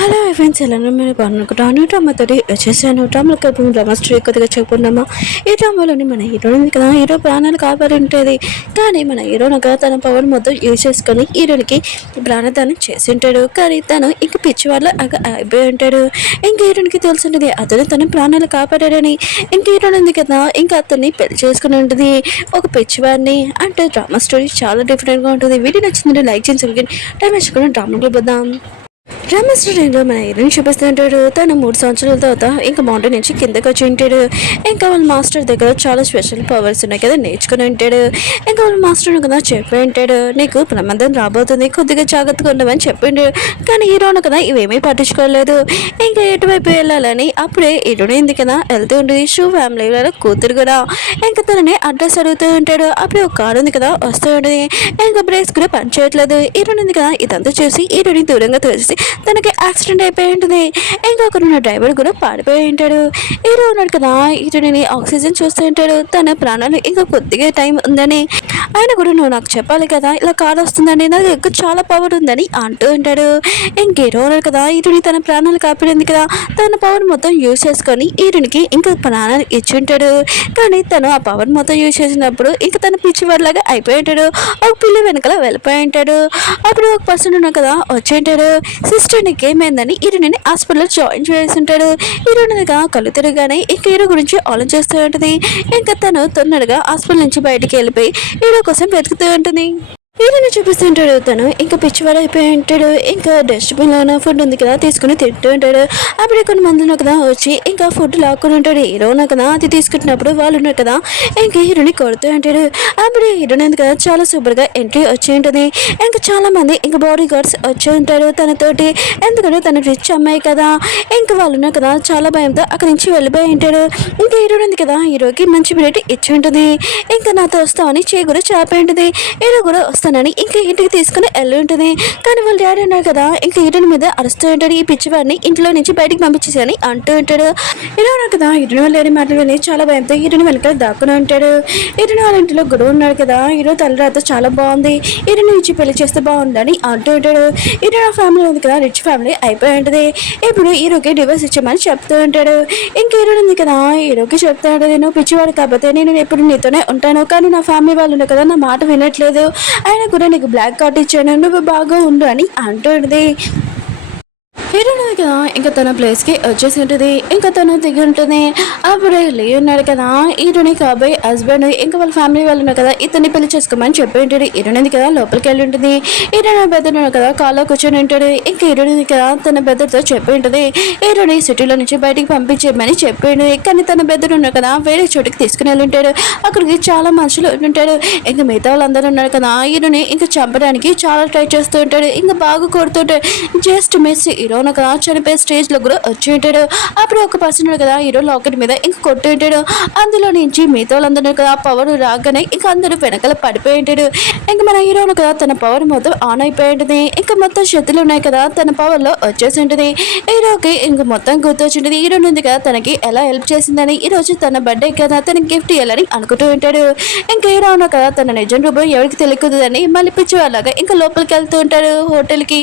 Hello friends, ఎలా మీరు బాగున్నాను. డ్రామాతోటి వచ్చేసాను. డ్రామాలో కలిపి డ్రామా స్టోరీ కొద్దిగా చెప్పుకున్నామా. ఈ డ్రామాలోని మన హీరో ఉంది కదా, హీరో ప్రాణాలు కాపాడి ఉంటుంది. కానీ మన హీరోనగా తన పవర్ మొత్తం యూజ్ చేసుకొని హీరోనికి ప్రాణదానం చేసి ఉంటాడు. కానీ తను ఇంక పిచ్చి వాళ్ళ అయిపోయి ఉంటాడు. ఇంక హీరోనికి తెలుసుంటుంది అతను తన ప్రాణాలు కాపాడాడని. ఇంక హీరో ఉంది కదా, ఇంకా అతన్ని పెళ్లి చేసుకుని ఉంటుంది ఒక పిచ్చివాడిని. అంటే డ్రామా స్టోరీ చాలా డిఫరెంట్గా ఉంటుంది. వీడియో నచ్చిందంటే లైక్ చేసి టైం వేసుకుని డ్రామాకి పోదాం. రామస్టూడియోలో మన హీరోని చూపిస్తుంటాడు. తను 3 సంవత్సరాల తర్వాత ఇంకా మౌంటైన్ నుంచి కిందకి వచ్చి ఉంటాడు. ఇంకా వాళ్ళ మాస్టర్ దగ్గర చాలా స్పెషల్ పవర్స్ ఉన్నాయి కదా, నేర్చుకుని ఉంటాడు. ఇంకా వాళ్ళ మాస్టర్ కదా చెప్పి ఉంటాడు, నీకు ప్రమాదం రాబోతుంది, కొద్దిగా జాగ్రత్తగా ఉండమని చెప్పిండు. కానీ హీరోను కదా ఇవేమీ పట్టించుకోలేదు. ఇంకా ఎటువైపు వెళ్ళాలని అప్పుడే హీరోని ఉంది కదా వెళ్తూ ఉంటుంది. షూ ఫ్యామిలీ వాళ్ళ కూతురు కూడా ఇంకా తనని అడ్రస్ అడుగుతూ ఉంటాడు. అప్పుడే ఒక కారు ఉంది కదా వస్తూ ఉంటుంది. ఇంకా బ్రేక్స్ కూడా పనిచేయట్లేదు. హీరోని ఉంది కదా ఇదంతా చూసి హీరోని దూరంగా తోసి తనకి యాక్సిడెంట్ అయిపోయి ఉంటుంది. ఇంకొకరున్న డ్రైవర్ కూడా పాడిపోయి ఉంటాడు. హీరో ఉన్నాడు కదా, హీరోని ఆక్సిజన్ చూస్తూ ఉంటాడు. తన ప్రాణాలు ఇంకా కొద్దిగా టైం ఉందని ఆయన కూడా నువ్వు నాకు చెప్పాలి కదా, ఇలా కారు వస్తుందని, నా దగ్గర చాలా పవర్ ఉందని అంటూ ఉంటాడు. ఇంక హీరో ఉన్నాడు కదా, హీరోని తన ప్రాణాలు కాపాడింది కదా, తన పవర్ మొత్తం యూజ్ చేసుకొని హీరోనికి ఇంకా ప్రాణాలు ఇచ్చి ఉంటాడు. కానీ తను ఆ పవర్ మొత్తం యూజ్ చేసినప్పుడు ఇంకా తన పిచ్చివాడిలాగా అయిపోయి ఉంటాడు. ఒక పిల్లి వెనకాల వెళ్ళిపోయి ఉంటాడు. అప్పుడు ఒక పర్సన్ ఉన్నాడు కదా వచ్చి ఉంటాడు. సిస్టర్ నీకు ఏమైందని హీరోని హాస్పిటల్లో జాయిన్ చేసి ఉంటాడు. హీరోనిగా కళ్ళు తిరగానే ఇంక హీరో గురించి ఆలోచిస్తూ ఉంటుంది. ఇంకా తను తొందరగా హాస్పిటల్ నుంచి బయటికి వెళ్ళిపోయి హీరో కోసం వెతుకుతూ ఉంటుంది. హీరోని చూపిస్తుంటాడు. తను ఇంకా పిచ్చివాడు అయిపోయి ఉంటాడు. ఇంకా డస్ట్బిన్లో ఉన్న ఫుడ్ ఉంది కదా తీసుకుని తింటూ ఉంటాడు. అప్పుడే కొన్ని మంది కదా వచ్చి ఇంకా ఫుడ్ లాక్కుని ఉంటాడు. హీరోనా కదా అది తీసుకుంటున్నప్పుడు వాళ్ళు ఉన్నారు కదా ఇంకా హీరోని కొడుతూ ఉంటాడు. అప్పుడే హీరోని ఉంది కదా చాలా సూపర్గా ఎంట్రీ వచ్చి ఉంటుంది. ఇంకా చాలా మంది ఇంకా బాడీ గార్డ్స్ వచ్చి ఉంటారు తనతోటి. ఎందుకంటే తను రిచ్ అమ్మాయి కదా, ఇంకా వాళ్ళు ఉన్నారు కదా చాలా భయంతో అక్కడి నుంచి వెళ్ళిపోయి ఉంటాడు. ఇంకా హీరోని ఉంది కదా హీరోకి మంచి బిలేట్ ఇచ్చి ఉంటుంది. ఇంకా నాతో వస్తామని చేయి కూడా చాపి ఉంటుంది. హీరో కూడా వస్తానని ఇంకా ఇంటికి తీసుకుని వెళ్ళి ఉంటుంది. కానీ వాళ్ళ డాడీ ఉన్నారు కదా ఇంకా హీరోని మీద అరుస్తూ ఉంటాడు. ఈ పిచ్చివాడిని ఇంట్లో నుంచి బయటికి పంపించేసి అంటూ ఉంటాడు. హీరో ఉన్నారు కదా హీరోని వాళ్ళ డాడీ మాటలు విని చాలా భయంతో హీరోని వెనకాల దాక్కుని ఉంటాడు. హీరోని వాళ్ళ ఇంట్లో గొడవ ఉన్నాడు కదా, హీరో తలరాత చాలా బాగుంది, హీరోని ఇచ్చి పెళ్లి చేస్తే బాగుందని అంటూ ఉంటాడు. హీరో ఫ్యామిలీ ఉంది కదా రిచ్ ఫ్యామిలీ అయిపోయి ఉంటుంది. ఇప్పుడు హీరోకి డివోర్స్ ఇచ్చామని చెప్తూ ఉంటాడు. ఇంకా హీరోని ఉంది కదా హీరోకి చెప్తాడు, నేను పిచ్చివాడు కాబట్టి నేను ఎప్పుడు నీతోనే ఉంటాను, కానీ నా ఫ్యామిలీ వాళ్ళు ఉన్నారు కదా నా మాట వినట్లేదు, ఆయన కూడా నీకు బ్లాక్ కార్డ్ ఇచ్చాను, నువ్వు బాగా ఉండు అని అంటుంది. హీరోని కదా ఇంకా తన ప్లేస్కి వచ్చేసి ఉంటుంది. ఇంకా తను దిగి ఉంటుంది. అప్పుడే లే ఉన్నాడు కదా హీరోని కాబోయే హస్బెండ్ ఇంకా వాళ్ళ ఫ్యామిలీ వాళ్ళు ఉన్నారు కదా ఇతన్ని పెళ్లి చేసుకోమని చెప్పి ఉంటాడు. హీరోని కదా లోపలికి వెళ్ళి ఉంటుంది. హీరోని బెదర్ కదా కాల్లో కూర్చొని ఉంటాడు. ఇంకా హీరోని కదా తన బెదర్తో చెప్పి ఉంటుంది హీరోని సిటీలో నుంచి బయటికి పంపించేయమని చెప్పిండు. కానీ తన బెదర్ ఉన్నారు కదా వేరే చోటుకి తీసుకుని వెళ్ళి ఉంటాడు. అక్కడికి చాలా మనుషులు ఉంటాడు. ఇంకా మిగతా వాళ్ళందరూ ఉన్నారు కదా హీరోని ఇంకా చంపడానికి చాలా ట్రై చేస్తూ ఉంటాడు. ఇంకా బాగా కొడుతుంటాడు. జస్ట్ మిస్ హీరో కదా చనిపోయే స్టేజ్ లో కూడా వచ్చి ఉంటాడు. అప్పుడు ఒక పర్సన్ కదా హీరో లాకెట్ మీద ఇంకా కొట్టి ఉంటాడు. అందులో నుంచి మిగతా వాళ్ళందరూ కదా పవర్ రాగానే ఇంకా అందరూ వెనకాల పడిపోయి ఉంటాడు. ఇంకా మన హీరోను కదా తన పవర్ మొత్తం ఆన్ అయిపోయి ఉంటుంది. ఇంకా మొత్తం శక్తులు ఉన్నాయి కదా తన పవర్ లో వచ్చేసి ఉంటుంది. హీరోకి ఇంకా మొత్తం గుర్తొచ్చింటుంది హీరో ఉంది కదా తనకి ఎలా హెల్ప్ చేసిందని. ఈ రోజు తన బర్త్డే కదా తనకి గిఫ్ట్ ఇవ్వాలని అనుకుంటూ ఉంటాడు. ఇంకా హీరో కదా తన నిజం రూపం ఎవరికి తెలియకుదని మళ్ళీ పిచ్చి వాళ్ళగా ఇంకా లోపలికి వెళ్తూ ఉంటారు హోటల్కి.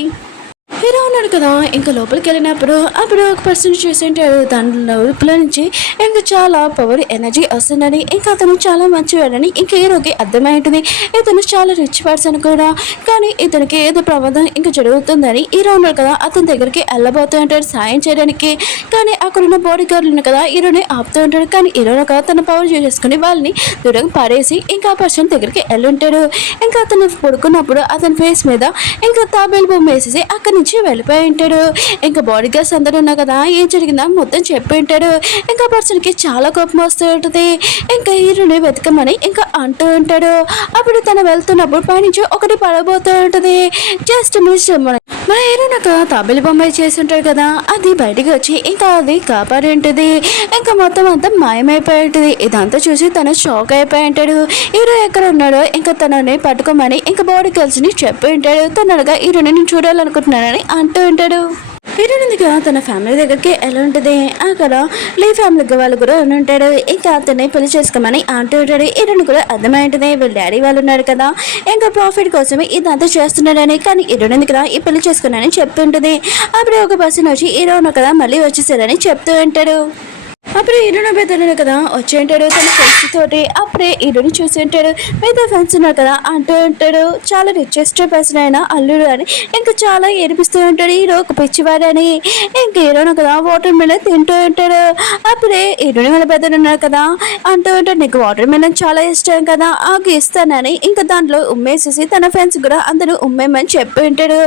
హీరో ఉన్నాడు కదా ఇంకా లోపలికి వెళ్ళినప్పుడు అప్పుడు ఒక పర్సన్ చూసింటాడు. దాని లోపల నుంచి ఇంకా చాలా పవర్ ఎనర్జీ వస్తుందని, ఇంకా అతను చాలా మంచివాడని ఇంకా హీరోకి అర్థమైంటుంది. ఇతను చాలా రిచ్ పర్సన్ కూడా, కానీ ఇతనికి ఏదో ప్రమాదం ఇంకా జరుగుతుందని హీరో ఉన్నాడు కదా అతని దగ్గరికి వెళ్ళబోతూ ఉంటాడు సాయం చేయడానికి. కానీ అక్కడున్న బాడీ గార్డులు ఉన్నాయి కదా హీరోని ఆపుతూ ఉంటాడు. కానీ హీరో కదా తన పవర్ చేసుకుని వాళ్ళని దూరంగా పారేసి ఇంకా ఆ పర్సన్ దగ్గరికి వెళ్ళి ఉంటాడు. ఇంకా అతను పడుకున్నప్పుడు అతని ఫేస్ మీద ఇంకా తాబేలు బొమ్మ వేసేసి అక్కడి నుంచి వెళ్ళిపోయి ఉంటాడు. ఇంకా బాడీ గార్డ్స్ అందరూ ఉన్నా కదా ఏం జరిగిందా మొత్తం చెప్పి ఉంటాడు. ఇంకా పర్సన్ కి చాలా కోపం వస్తూ ఉంటుంది. ఇంకా హీరోని వెతకమని ఇంకా అంటూ ఉంటాడు. అప్పుడు తను వెళ్తున్నప్పుడు పైనుంచి ఒకటి పడబోతూ ఉంటుంది. జస్ట్ మిస్ మన హీరో నాకు తాబేలు బొమ్మాయి చేసి ఉంటాడు కదా అది బయటికి వచ్చి ఇంకా అది కాపాడి ఉంటుంది. ఇంకా మొత్తం అంతా మాయమైపోయి ఉంటుంది. ఇదంతా చూసి తను షాక్ అయిపోయి ఉంటాడు. హీరో ఎక్కడ ఉన్నాడో ఇంకా తనని పట్టుకోమని ఇంకా బాడీ గర్ల్స్ ని చెప్పి ఉంటాడు. తనగా హీరోని నేను చూడాలనుకుంటున్నానని అంటూ ఉంటాడు. ఇరునింది కదా తన ఫ్యామిలీ దగ్గరికి ఎలా ఉంటుంది. అక్కడ లీ ఫ్యామిలీ వాళ్ళు కూడా ఉంటాడు. ఇంకా అతన్ని పెళ్లి చేసుకోమని అంటూ ఉంటాడు. ఇరుని కూడా అర్థమైంటుంది వీళ్ళ డాడీ వాళ్ళు ఉన్నారు కదా, ఇంకా ప్రాఫిట్ కోసమే ఇదంతా చేస్తున్నాడని. కానీ ఇరునింది కదా ఈ పెళ్లి చేసుకున్నానని చెప్తుంటుంది. అప్పుడే ఒక పర్సన్ వచ్చి ఇరును కదా మళ్ళీ వచ్చేసారని చెప్తూ ఉంటాడు. అప్పుడే ఇరును పెద్దలు కదా వచ్చి ఉంటాడు తన ఫ్రెండ్స్ తోటి. అప్పుడే ఇరుని చూసి ఉంటాడు. మిగతా ఫ్రెండ్స్ ఉన్నారు కదా అంటూ ఉంటాడు చాలా రిచెస్ట్ పర్సన్ అయినా అల్లుడు అని. ఇంకా చాలా ఏడిపిస్తూ ఉంటాడు హీరో ఒక పిచ్చివాడని. ఇంకా ఇరును కదా వాటర్ మిలన్ తింటూ ఉంటాడు. అప్పుడే ఇరుని వాళ్ళ పెద్దలు ఉన్నారు కదా అంటూ ఉంటాడు నీకు వాటర్ మిలన్ చాలా ఇష్టం కదా ఆకు ఇస్తానని. ఇంకా దాంట్లో ఉమ్మేసేసి తన ఫ్రెండ్స్ కూడా అందరూ ఉమ్మేమని చెప్పి ఉంటాడు.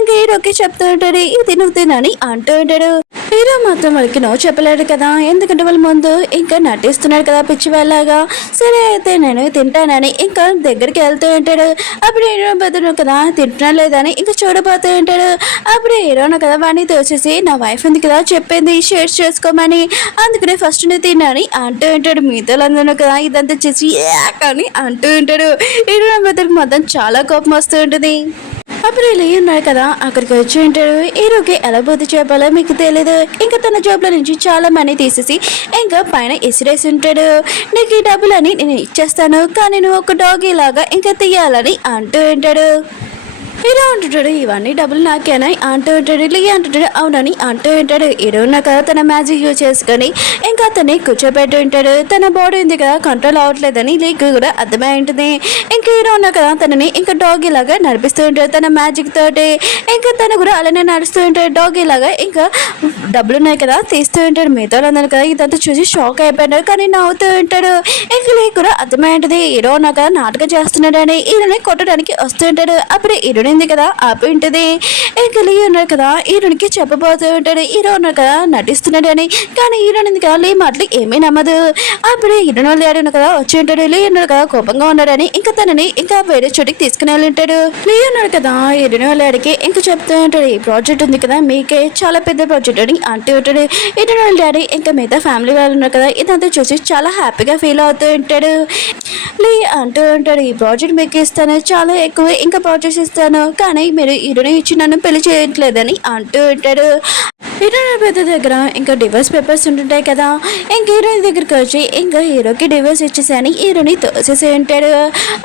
ఇంకా హీరోకి చెప్తూ ఉంటాడు ఇది నువ్వు తినని అంటూ ఉంటాడు. హీరో మాత్రం వాళ్ళకి నో చెప్పలేడు కదా, ఎందుకంటే వాళ్ళ ముందు ఇంకా నటిస్తున్నాడు కదా పిచ్చివాళ్ళగా. సరే అయితే నేను తింటానని ఇంకా దగ్గరికి వెళ్తూ ఉంటాడు. అప్పుడు హీరో బదులు కదా తింటున్నా లేదని ఇంకా చూడబోతూ ఉంటాడు. అప్పుడు హీరోను కదా వాడిని తోచేసి నా వైఫ్ ఉంది కదా చెప్పింది షేర్ చేసుకోమని, అందుకనే ఫస్ట్ నేను తిన్నాని అంటూ ఉంటాడు. మిగతా అందరూ కదా ఇదంతా చేసి కానీ అంటూ ఉంటాడు. హీరో బదులకు మొత్తం చాలా కోపం వస్తూ ఉంటుంది. అప్పుడు ఇలా ఉన్నాడు కదా అక్కడికి వచ్చి ఉంటాడు. హీరోకి ఎలా బుద్ధి చెప్పాలో మీకు తెలియదు. ఇంకా తన జాబ్లో నుంచి చాలా మనీ తీసేసి ఇంకా పైన ఇసిరేసి ఉంటాడు. నీకు ఈ డబ్బులని నేను ఇచ్చేస్తాను కానీ నువ్వు ఒక డాగ్ లాగా ఇంకా తీయాలని అంటూ ఉంటాడు. హీరో అంటుంటాడు ఇవన్నీ డబ్బులు నాకేనా అంటూ ఉంటాడు. లీ అంటుంటాడు అవునని అంటూ ఉంటాడు. హీరో ఉన్న కదా తన మ్యాజిక్ యూజ్ చేసుకొని ఇంకా అతన్ని కూర్చోబెట్టి ఉంటాడు. తన బాడీ ఉంది కదా కంట్రోల్ అవ్వట్లేదని లీక్ కూడా అర్థమై ఉంటుంది. ఇంకా హీరో ఉన్న కదా తనని ఇంకా డాగ్ లాగా నడిపిస్తూ ఉంటాడు తన మ్యాజిక్ తోటి. ఇంకా తను కూడా అలానే నడుస్తూ ఉంటాడు డాగ్ లాగా. ఇంకా డబ్బులు ఉన్నాయి కదా తీస్తూ ఉంటాడు. మిగతా అందరు కదా ఇదంతా చూసి షాక్ అయిపోయినాడు కానీ నవ్వుతూ ఉంటాడు. ఇంకా లీక్ కూడా అర్థమై ఉంటుంది హీరో ఉన్న కదా నాటకం చేస్తున్నాడని. హీరోని కొట్టడానికి వస్తూ ఉంటాడు. అప్పుడు హీరోని కదా ఆపి ఉంటుంది. ఇంకా లీ ఉన్నారు కదా హీరోనికి చెప్పబోతూ ఉంటాడు హీరో ఉన్నారు కదా నటిస్తున్నాడు అని. కానీ హీరోని కదా లీ మాటలు ఏమీ నమ్మదు. అప్పుడే హీరోని వాళ్ళు డాడీ కదా వచ్చి ఉంటాడు. లీ ఉన్నారు కదా కోపంగా ఉన్నాడని ఇంకా తనని ఇంకా వేరే చోటికి తీసుకుని వెళ్ళి ఉంటాడు. లీ ఉన్నారు కదా హీరోని వాళ్ళ డాడీకి ఇంకా చెప్తూ ఉంటాడు ఈ ప్రాజెక్ట్ ఉంది కదా మీకే చాలా పెద్ద ప్రాజెక్ట్ అని అంటూ ఉంటాడు. హీరోని వాళ్ళ డాడీ ఇంకా మిగతా ఫ్యామిలీ వాళ్ళు ఉన్నారు కదా ఇదంతా చూసి చాలా హ్యాపీగా ఫీల్ అవుతూ ఉంటాడు. లీ అంటూ ఉంటాడు ఈ ప్రాజెక్ట్ మీకు ఇస్తాను చాలా ఎక్కువ ఇంకా ప్రాజెక్ట్స్ ఇస్తాను కానీ మీరు హీరోని ఇచ్చి నన్ను పెళ్లి చేయట్లేదని అంటూ ఉంటాడు. హీరోయిన్ పెద్ద దగ్గర ఇంకా డివోర్స్ పేపర్స్ ఉంటుంటాయి కదా. ఇంకా హీరోయిన్ దగ్గరికి వచ్చి ఇంకా హీరోకి డివోర్స్ ఇచ్చేసాని హీరోని తోసేసి ఉంటాడు.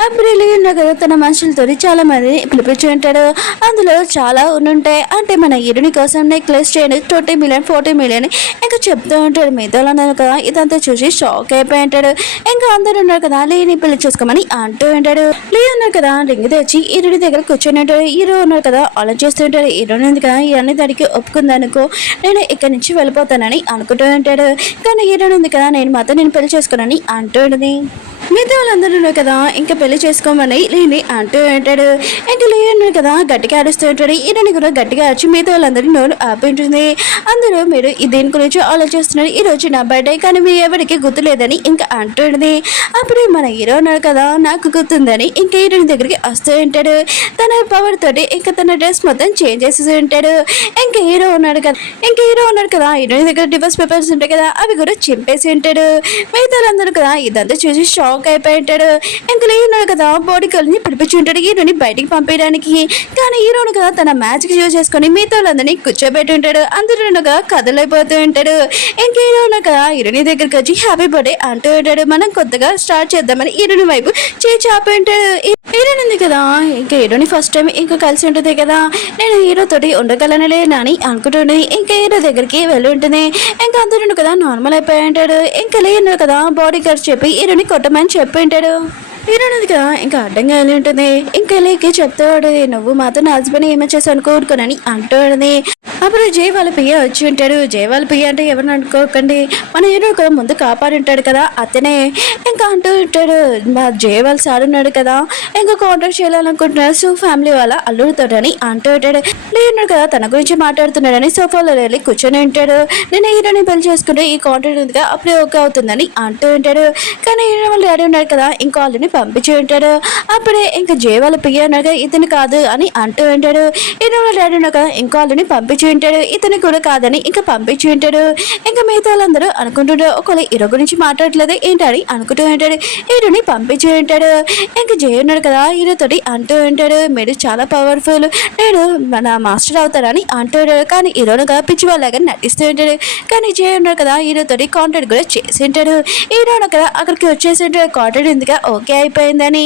అప్పుడు హీరోయిన్ కదా తన మనుషులతో చాలా మంది పిలిపించి ఉంటాడు. అందులో చాలా ఉండుంటాయి అంటే మన హీరోని కోసం నెక్లెస్ చేయను 20 మిలియన్ 40 మిలియన్ ఇంకా చెప్తూ ఉంటాడు. మిగతా అన్నారు కదా ఇదంతా చూసి షాక్ అయిపోయి ఉంటాడు. ఇంకా అందరూ ఉన్నారు కదా లేని పెళ్లి చేసుకోమని అంటూ ఉంటాడు. లీ ఉన్నారు కదా రింగ్ తెచ్చి హీరోని దగ్గర కూర్చొని ఉంటాడు. హీరో ఉన్నారు కదా అలా చేస్తూ ఉంటాడు. హీరోని ఉంది కదా ఇవన్నీ దానికి ఒప్పుకుందనుకో నేను ఇక్కడి నుంచి వెళ్ళిపోతానని అనుకుంటూ ఉంటాడు. కానీ హీరోని ఉంది కదా నేను మాత్రం నేను పెళ్లి చేసుకోనని అంటూ ఉంటుంది. మిగతా వాళ్ళందరూ కదా ఇంకా పెళ్లి చేసుకోమని లేని అంటూ ఉంటాడు. ఇంకా లేని కదా గట్టిగా ఆడుస్తూ ఉంటాడు. హీరోని కూడా గట్టిగా ఆడిచి మిగతా వాళ్ళందరూ నోరు ఆపి ఉంటుంది. అందరూ మీరు దీని గురించి ఆలోచిస్తున్నారు ఈ రోజు నా బర్త్డే కానీ మీ ఎవరికి గుర్తు లేదని ఇంకా అంటూ ఉంటుంది. అప్పుడు మన హీరో ఉన్నాడు కదా నాకు గుర్తుందని ఇంకా హీరోని దగ్గరికి వస్తూ ఉంటాడు. తన పవర్ తోటి ఇంకా తన డ్రెస్ మొత్తం చేంజ్ చేసేసి ఉంటాడు. ఇంకా హీరో ఉన్నాడు కదా హీరోని దగ్గర డివోర్స్ పేపర్స్ ఉంటాయి కదా అవి కూడా చింపేసి ఉంటాడు. మిగతా వాళ్ళందరూ కదా ఇదంతా చూసి షాక్ అయిపోయి ఉంటాడు. ఇంకా హీరోడు కదా బాడీ కల్ని పిలిపించి ఉంటాడు హీరోని బయటికి పంపించడానికి. కానీ హీరోను కదా తన మ్యాజిక్ యూజ్ చేసుకొని మిగతా వాళ్ళందరినీ కూర్చోబెట్టి ఉంటాడు. అందరూ కదలైపోతూ ఉంటాడు. ఇంకా హీరోను కదా హీరోని దగ్గరికి వచ్చి హ్యాపీ బర్త్డే అంటూ ఉంటాడు. మనం కొత్తగా స్టార్ట్ చేద్దామని హీరోని వైపు చేపి ఉంటాడు. హీరోయిన్ ఉంది కదా ఇంకా హీరోని ఫస్ట్ టైం ఇంకా కలిసి ఉంటుంది కదా నేను హీరో తోటి ఉండగలనలే అని అనుకుంటుంది. ఇంకా హీరో దగ్గరికి వెళ్ళి ఉంటుంది. ఇంకా అందరూ కదా నార్మల్ అయిపోయి ఉంటాడు. ఇంకా లేను కదా బాడీ గార్డ్ చెప్పి హీరోని కొట్టమని చెప్పి ఉంటాడు. హీరోయిన్ కదా ఇంకా అడ్డంగా వెళ్ళి ఉంటుంది. ఇంకా లేకి చెప్తాడు నువ్వు మాతో నా హస్బెండ్ ఏమో చేసాను కోరుకోనని అంటాడు. అప్పుడు జై వాళ్ళ పియ్య వచ్చి ఉంటాడు. జై వాళ్ళ పియ్య అంటే ఎవరిని అనుకోకండి మన హీరో కదా ముందు కాపాడి ఉంటాడు కదా అతనే. ఇంకా అంటూ ఉంటాడు మా జై వాళ్ళ సార్ ఉన్నాడు కదా ఇంకా కాంటాక్ట్ చేయాలనుకుంటున్నారు సో ఫ్యామిలీ వాళ్ళ అల్లుడితో అని అంటూ ఉంటాడు. లేడు కదా తన గురించి మాట్లాడుతున్నాడని సోఫాలో వెళ్ళి కూర్చొని ఉంటాడు. నేను హీరోని పెళ్లి చేసుకుంటే ఈ కాంటాక్ట్ ఉందిగా అప్పుడే ఓకే అవుతుందని అంటూ ఉంటాడు. కానీ హీరో వాళ్ళ డాడీ ఉన్నాడు కదా ఇంకా వాళ్ళని పంపించి ఉంటాడు. అప్పుడే ఇంకా జై వాళ్ళ పియ్య ఉన్నాడు ఇతను కాదు అని అంటూ ఉంటాడు. హీరో వాళ్ళ డాడీ ఉన్నాడు కదా ఇంకా వాళ్ళని పంపించి ఉంటాడు. ఇతను కూడా కాదని ఇంకా పంపించి ఉంటాడు. ఇంకా మిగతా వాళ్ళందరూ అనుకుంటుంటారు ఒకవేళ హీరో గురించి మాట్లాడలేదు ఏంటని అనుకుంటూ ఉంటాడు. హీరోని పంపించి ఉంటాడు. ఇంకా జయ ఉన్నాడు కదా హీరోతోటి అంటూ ఉంటాడు, మీరు చాలా పవర్ఫుల్, నేను మన మాస్టర్ అవుతారని అంటూ ఉంటాడు. కానీ హీరోనుగా పిచ్చి వాళ్ళగా నటిస్తూ ఉంటాడు. కానీ జయ ఉన్నాడు కదా హీరోతోటి కాంటాక్ట్ కూడా చేసి ఉంటాడు. హీరోను కదా అక్కడికి వచ్చేసి ఉంటాడు కాంటాక్ట్ ఎందుకు ఓకే అయిపోయిందని.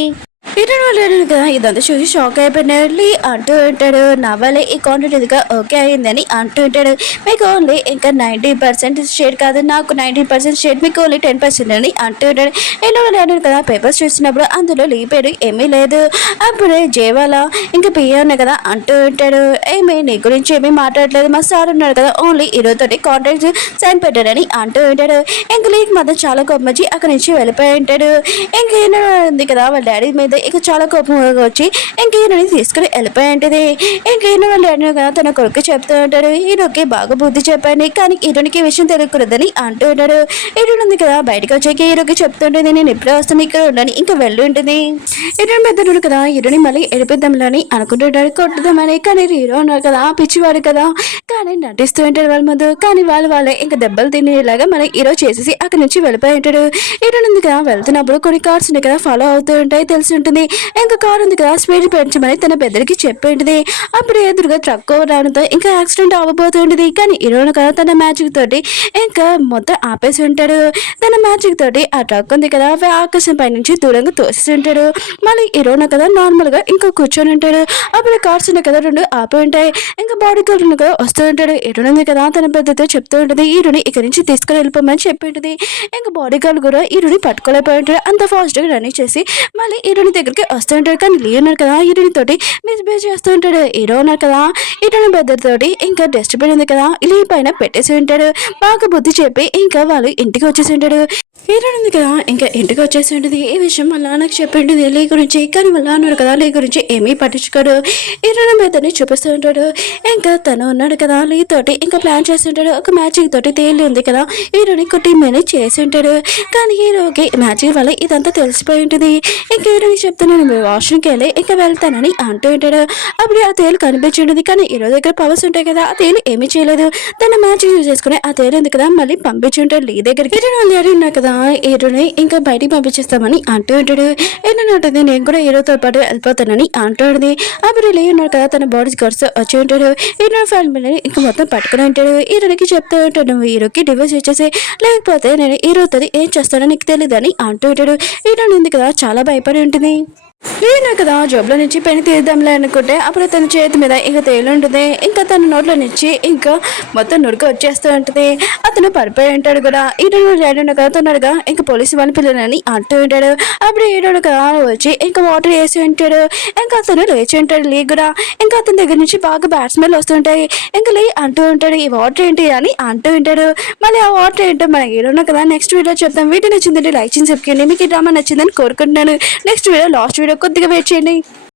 ఇతను లేడు కదా ఇదంతా చూసి షాక్ అయిపోయినట్లీ అంటూ ఉంటాడు, నా వల్లే ఈ కాంటెంట్ ఎదుగా ఓకే అయిందని అంటూ ఉంటాడు. మీకు ఓన్లీ ఇంకా 90% షేడ్ కాదు, నాకు 90% షేడ్, మీకు ఓన్లీ 10% అని అంటూ ఉంటాడు. ఎన్నో లేడు కదా పేపర్స్ చూసినప్పుడు అందులో లీపేడు ఏమీ లేదు. అప్పుడే జేవాల ఇంకా పియ్య ఉన్నాయి కదా అంటూ ఉంటాడు, ఏమీ నీ గురించి ఏమీ మాట్లాడలేదు, మా సార్ ఉన్నాడు కదా ఓన్లీ హీరోతోటి కాంటాక్ట్ సైన్ పెట్టాడని అంటూ ఉంటాడు. ఇంక లీక్ మాత్రం చాలా కోపం వచ్చి అక్కడి నుంచి వెళ్ళిపోయి ఉంటాడు. ఇంకేనా ఉంది కదా వాళ్ళ డాడీ మీద ఇక చాలా కోపం వచ్చి ఇంక హీరోని తీసుకుని వెళ్ళిపోయింటది. ఇంక హీరో వాళ్ళు కదా తన కొడుకు చెప్తూ ఉంటాడు, హీరోకి బాగా బుద్ధి చెప్పండి కానీ హీరోనికి ఈ విషయం తెలియకూడదని అంటూ ఉంటాడు. హీరో ఉంది కదా బయటకు వచ్చాక హీరోకి చెప్తుంటుంది, నేను ఇప్పుడే వస్తాను ఇక్కడ ఉండని ఇంకా వెళ్ళి ఉంటుంది. హీరో పెద్దడు కదా హీరోని మళ్ళీ ఎడిపిద్దాంలని అనుకుంటుంటాడు కొట్టుదామని. కానీ హీరో ఉన్నారు కదా పిచ్చివాడు కదా కానీ నటిస్తూ ఉంటాడు వాళ్ళ ముందు. కానీ వాళ్ళే ఇంకా దెబ్బలు తినేలాగా మన హీరో చేసేసి అక్కడి నుంచి వెళ్ళిపోయి ఉంటాడు. హీరో ఉంది కదా వెళ్తున్నప్పుడు కొన్ని కార్స్ ఉన్నాయి కదా ఫాలో అవుతూ ఉంటాయి తెలిసి ఉంటుంది. ఇంకా కార్ ఉంది కదా స్పీడ్ పెంచమని తన పెద్దరికి చెప్పి ఉంటుంది. అప్పుడు ఎదురుగా ట్రక్ రావడంతో ఇంకా యాక్సిడెంట్ అవ్వబోతుంటది. కానీ హీరోను కదా తన మ్యాజిక్ తోటి ఇంకా మొత్తం ఆపేసి ఉంటాడు. తన మ్యాజిక్ తోటి ఆ ట్రక్ ఉంది కదా ఆకాశం పై నుంచి దూరంగా తోసి ఉంటాడు. మళ్ళీ హీరోను కదా నార్మల్ గా ఇంకా కూర్చొని ఉంటాడు. అప్పుడు కార్స్ ఉన్నాయి కదా రెండు ఆపి ఉంటాయి. ఇంకా బాడీ గార్డ్ కదా వస్తూ ఉంటాడు. హీరోన్ ఉంది కదా తన పెద్దతో చెప్తూ ఉంటుంది, హీరోని ఇక్కడి నుంచి తీసుకుని వెళ్ళిపోమని చెప్పి ఉంటుంది. ఇంకా బాడీ గార్డ్ కూడా హీరోని పట్టుకోలేకపోయి ఉంటాడు. అంత ఫాస్ట్ గా రన్నింగ్ చేసి మళ్ళీ హీరోని దగ్గరికి వస్తూ ఉంటాడు. కానీ లీ ఉన్నారు కదా హీరోని తోటి మిస్బిహేవ్ చేస్తూ ఉంటాడు. హీరో ఉన్నారు కదా హీరోని పెద్దతోటి ఇంకా డస్ట్బిన్ ఉంది కదా లీ పైన పెట్టేసి ఉంటాడు. బాగా బుద్ధి చెప్పి ఇంకా వాళ్ళు ఇంటికి వచ్చేసి ఉంటాడు. హీరోయిన్ ఉంది కదా ఇంకా ఇంటికి వచ్చేసి ఉంటుంది. ఈ విషయం వాళ్ళ నాకు చెప్పి ఉంటుంది లీ గురించి. కానీ వాళ్ళ అన్నాడు కదా లీ గురించి ఏమీ పట్టించుకోడు. హీరోయిన్ మీదని చూపిస్తూ ఉంటాడు. ఇంకా తను ఉన్నాడు కదా లీ తోటి ఇంకా ప్లాన్ చేస్తుంటాడు. ఒక మ్యాజిక్ తోటి తేలి ఉంది కదా హీరోని కొట్టి మేనేజ్ చేసి ఉంటాడు. కానీ హీరోకి మ్యాజిక్ వల్ల ఇదంతా తెలిసిపోయి ఉంటుంది. ఇంకా హీరోని చెప్తున్నాను మీరు వాష్రూమ్కి వెళ్ళి ఇంకా వెళ్తానని అంటూ ఉంటాడు. అప్పుడు ఆ తేలు కనిపించి ఉంటుంది. కానీ హీరో దగ్గర పవర్స్ ఉంటాయి కదా ఆ తేలు ఏమీ చేయలేదు. తన మ్యాజిక్ యూజ్ చేసుకుని ఆ తేలు ఉంది కదా మళ్ళీ పంపించి ఉంటాడు లీ దగ్గరికి. హీరోని ఉన్నారు కదా హీరోని ఇంకా బయటికి పంపించేస్తామని అంటూ ఉంటాడు. ఏంటంటే నేను కూడా హీరోతో పాటు వెళ్ళిపోతానని అంటాడు. అప్పుడు లీ ఉన్నాడు కదా తన బాడీ గార్డ్స్ వచ్చి ఉంటాడు. హీరో ఫ్యామిలీని ఇంకా మొత్తం పట్టుకుని ఉంటాడు. హీరోకి చెప్తూ ఉంటాడు, నువ్వు హీరోకి డివోర్స్ ఇచ్చేసి లేకపోతే నేను హీరోతో ఏం చేస్తానో నీకు తెలియదని అంటూ ఉంటాడు. హీరో ఉంది కదా చాలా భయపడి ఉంటుంది. నేను కదా జోబులో నుంచి పెని తీద్దాంలే అనుకుంటే అప్పుడు తన చేతి మీద ఇంకా తేలు ఉంటుంది. ఇంకా తన నోట్లో నుంచి ఇంకా మొత్తం నురుకు వచ్చేస్తూ ఉంటుంది. అతను పడిపోయి ఉంటాడు కూడా. ఈడను రేడు కదా తొన్నాడుగా ఇంకా పోలీసు వాళ్ళ పిల్లలని అంటూ ఉంటాడు. అప్పుడు ఈడోడు కదా వచ్చి ఇంకా వాటర్ వేసి ఉంటాడు. ఇంకా అతను లేచి ఉంటాడు లీ కూడా. ఇంకా అతని దగ్గర నుంచి బాగా బ్యాడ్ స్మెల్ వస్తుంటాయి. ఇంకా లీ అంటూ ఉంటాడు, ఈ వాటర్ ఏంటి అని అంటూ ఉంటాడు. మళ్ళీ ఆ వాటర్ ఏంటో మన హీరోను కదా నెక్స్ట్ వీడియో చెప్తాం. వీడియో నచ్చిందంటే లైక్ చేసి చెప్పుకోండి. మీకు ఈ డ్రామా నచ్చిందని కోరుకుంటున్నాను. నెక్స్ట్ వీడియో లాస్ట్ వీడియో కొద్దిగా వెయిట్ చేయండి.